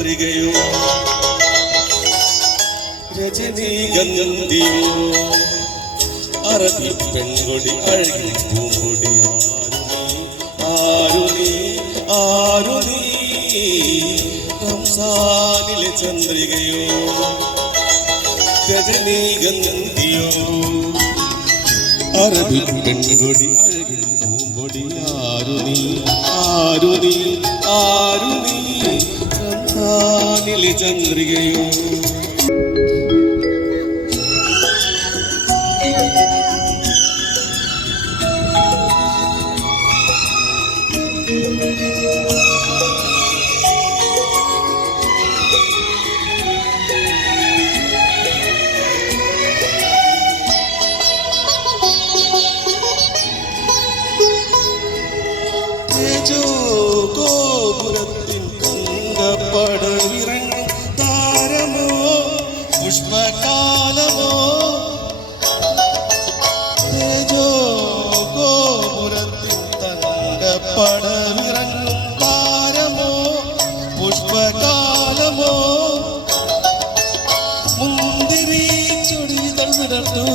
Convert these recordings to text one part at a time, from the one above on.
ചന്ദ്രികയോ രജനീഗന്ധിയോ അറബി പെൺകൊടി അഴകി പൂങ്കൊടി ആരു നീ ആരു നീ റംസാനിലെ ചന്ദ്രികയോ രജനീഗന്ധിയോ അറബി പെൺകൊടി അഴകി പൂങ്കൊടി ആരു നീ ആരു നീ ആരു നീ റംസാനിലെ ചന്ദ്രികയോ ഗോപുരത്തിൻ പടവിറങ്ങും താരമോ പുഷ്പകാലമോ ഗോപുരത്തിൻ പടവിറങ്ങും താരമോ പുഷ്പകാലമോ മുന്തിരി ചൊടികൾ വിടർന്നു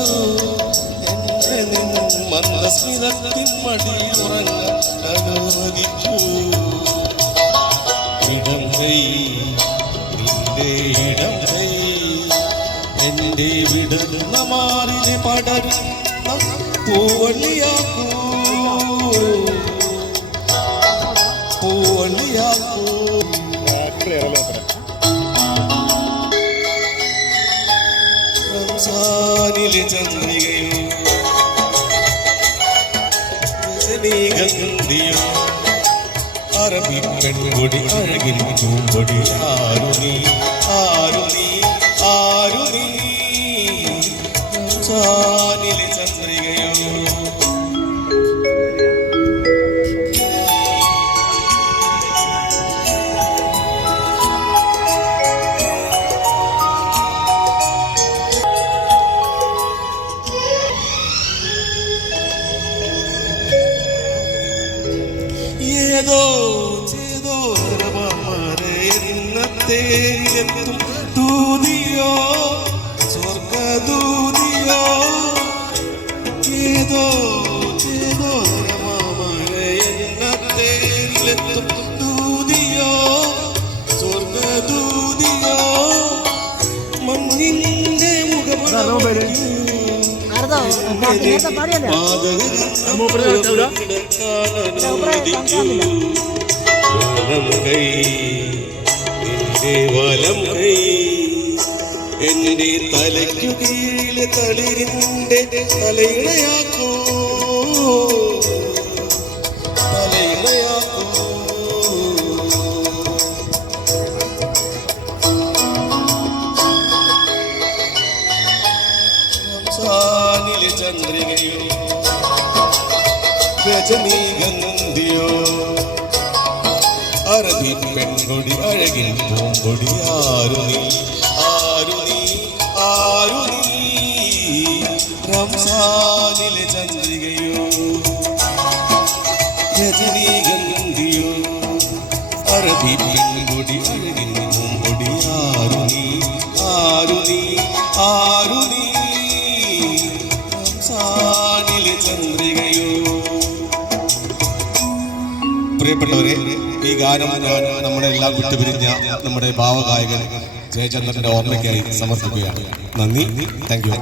മന്ദസ്മിതത്തിൻ മടിയുറങ്ങ അനുവദിച്ചു ഇടം കൈ നിന്റെ ഇടം കൈ എന്റെ വിടർന്ന മാറിനെ പടരുന്ന പൂവള്ളിയാക്കൂ പൂവള്ളിയാക്കൂ റംസാനിലെ ചന്ദ്രികയോ രജനീഗന്ധിയോ അറബി പെൺകൊടി അഴകിൽ പൂങ്കൊടി ആരു നീ ആരു നീ ആരു നീ റംസാനിലെ ചന്ദ്രികയോ ഏതോ ചേതോ രമമരയെന്നത്തേരിലെത്തും ദൂതിയോ സ്വർഗദൂതിയോ ഏതോ ചേതോ രമമരയെന്നത്തേരിലെത്തും ദൂതിയോ സ്വർഗദൂതിയോ മഞ്ഞിന്റെ മുഖം എന്റെ തലയ്ക്കു കീഴിലെ തളിരിന്റെ തലയിണയാക്കൂ തലയിണയാക്കൂ റംസാനിലെ ചന്ദ്രികയോ രജനീഗന്ധിയോ അറബി പെൺകൊടി അഴകിൽ പൂങ്കൊടി ആരു നീ ആരു നീ ആരു നീ റംസാനിലെ ചന്ദ്രികയോ രജനീഗന്ധിയോ അറബി പെൺകൊടി അഴകിൽ പൂങ്കൊടി ആരു നീ ആരു നീ ആരു നീ റംസാനിലെ ചന്ദ്രികയോ. പ്രിയപ്പെട്ടവരെ, ഈ ഗാനം ഞാൻ നമ്മുടെ എല്ലാം വിട്ടുപിരിഞ്ഞ നമ്മുടെ ഭാവഗായകൻ ജയചന്ദ്രന്റെ ഓർമ്മയ്ക്കായി സമർപ്പിക്കുകയാണ്. നന്ദി. Thank you.